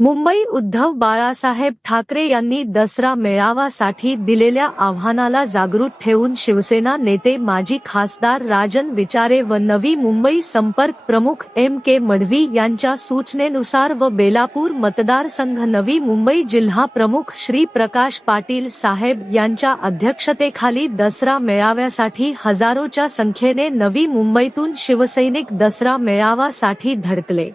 मुंबई उद्धव बाळासाहेब ठाकरे यांनी दसरा मेळावासाठी दिलेल्या आव्हानाला जागृत ठेवून शिवसेना नेते माजी खासदार राजन विचारे व नवी मुंबई संपर्क प्रमुख एम के मढवी यांच्या सूचनेनुसार व बेलापूर मतदारसंघ नवी मुंबई जिल्हा प्रमुख श्री प्रकाश पाटील साहेब यांच्या अध्यक्षतेखाली दसरा मेळाव्यासाठी हजारोच्या संख्येने नवी मुंबईतून शिवसैनिक दसरा मेळावासाठी धडकले.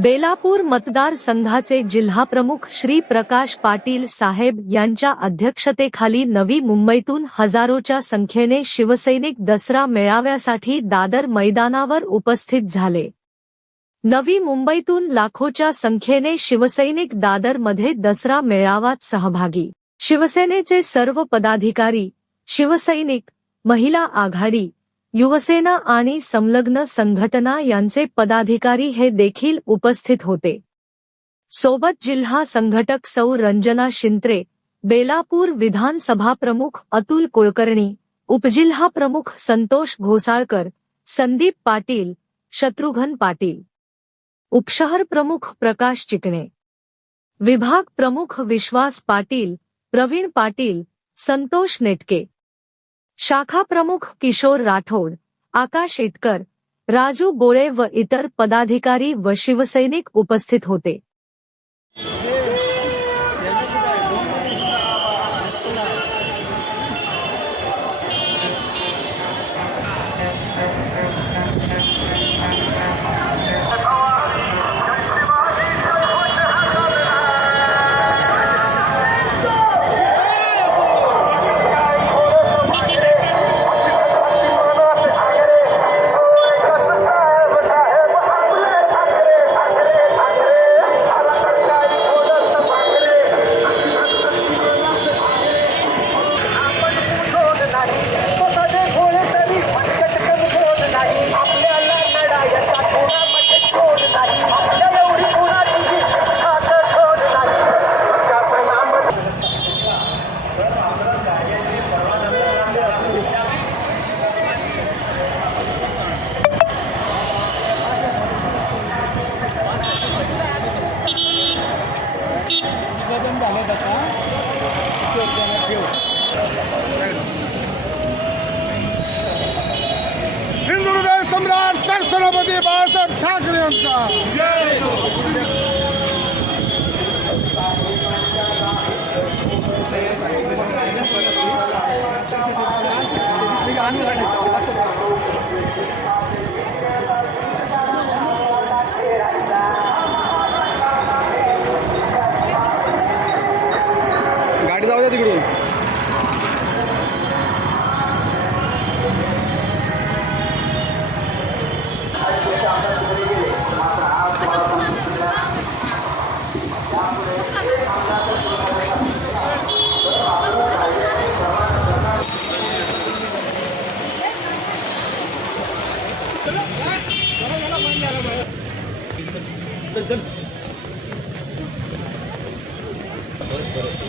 बेलापूर मतदारसंघाचे जिल्हाप्रमुख श्री प्रकाश पाटील साहेब यांच्या अध्यक्षतेखाली नवी मुंबईतून हजारोच्या संख्येने शिवसैनिक दसरा मेळाव्यासाठी दादर मैदानावर उपस्थित झाले. नवी मुंबईतून लाखोच्या संख्येने शिवसैनिक दादरमध्ये दसरा मेळाव्यात सहभागी. शिवसेनेचे सर्व पदाधिकारी शिवसैनिक महिला आघाडी युवसेना आणि संलग्न संघटना यांचे पदाधिकारी हे देखील उपस्थित होते. सोबत जिल्हा संघटक सौ रंजना शिंत्रे बेलापूर विधानसभा प्रमुख अतुल कुलकर्णी उपजिल्हा प्रमुख संतोष घोसाळकर संदीप पाटील शत्रुघ्न पाटील. उपशहर प्रमुख प्रकाश चिकणे. विभाग प्रमुख विश्वास पाटील प्रवीण पाटील संतोष नेटके. शाखा प्रमुख किशोर राठोड आकाश इटकर राजू गोळे व इतर पदाधिकारी व शिवसैनिक उपस्थित होते. गाडी जाऊ द्या तिकडून. Gracias.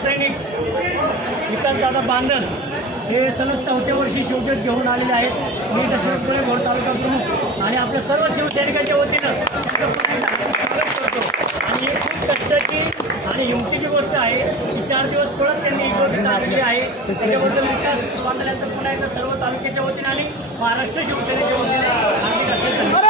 शिवसैनिक विकासदादा बांधन हे सलग चौथ्या वर्षी शिवजत घेऊन आलेले आहेत. मी दशरथ पुणे भोर तालुका प्रमुख आणि आपल्या सर्व शिवसैनिकाच्या वतीनं स्वागत करतो. आणि हे खूप कष्टाची आणि हिमतीची गोष्ट आहे की चार दिवस पळत त्यांनी ही गोष्ट आहे. त्याच्याबद्दल विकास बांधल्यानंतर पुन्हा एकदा सर्व तालुक्याच्या वतीनं आणि महाराष्ट्र शिवसेनेच्या वतीनं आम्ही दशरथ